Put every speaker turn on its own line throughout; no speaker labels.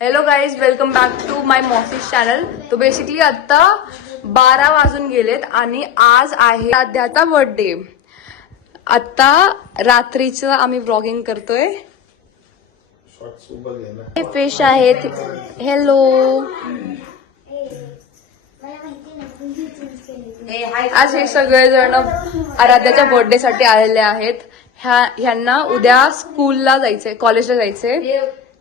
Hello guys welcome back to my mosses channel तो basically आता बारा वाजून गेलेत आणि आज आहे आद्याचा बर्थडे आता रात्रीचं आम्ही ब्लॉगिंग करतोय. हे फिश आहेत. हॅलो आज हे सगळेजण आराध्याच्या बर्थडे साठी आलेले आहेत. ह्या ह्यांना उद्या स्कूलला जायचंय कॉलेजला जायचंय.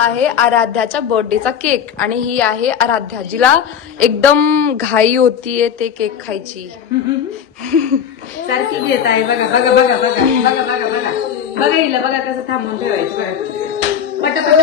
आहे आराध्याच्या बर्थडेचा केक आणि ही आहे आराध्या जिला एकदम घाई होतीये ते केक खायची.
सारखी घेत आहे. बघा बघा बघा बघा बघा बघा बघा. बघा हिला बघा कसं थांबून ठेवायचं. पटापट.